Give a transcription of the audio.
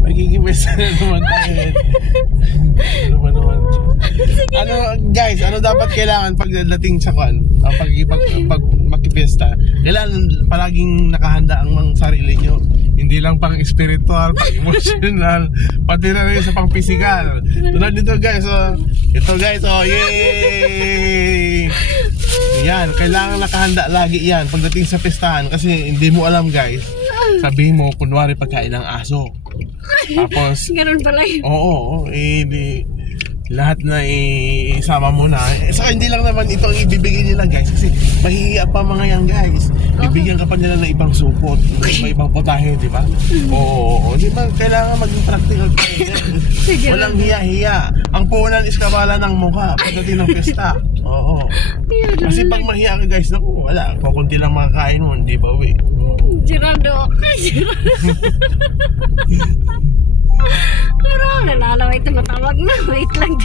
Magiging best na naman tayo. Ano ba naman? Ano guys, ano dapat kailangan pagdating sa kwan? Pag makipesta, kailangan palaging nakahanda ang mga sarili nyo. Hindi lang pang spiritual, pang emotional, pati na rin sa pang physical. Tulad dito guys, oh. Ito guys, oh, yay! Yan, kailangan nakahanda lagi yan pagdating sa pestahan kasi hindi mo alam guys. Sabihin mo, kunwari pagkain ng aso. Tapos, ganun pala yun. Oo, lahat na isama mo na. Saka hindi lang naman ito ang ibibigay nila guys kasi mahihiya pa mga yan guys. Bibigyan ka pa nila ng ibang supot, may ibang potahe, di ba? Oo, di ba? Kailangan maging practical tayo. Walang hiya-hiya. Ang punan is kabala ng mukha pagdating ng pesta. Oo. Kasi pag mahiya ka guys, naku, wala. Kukunti lang makakain mo, di ba we? Geraldo. Pero nalalaway ito matawag na. Wait lang.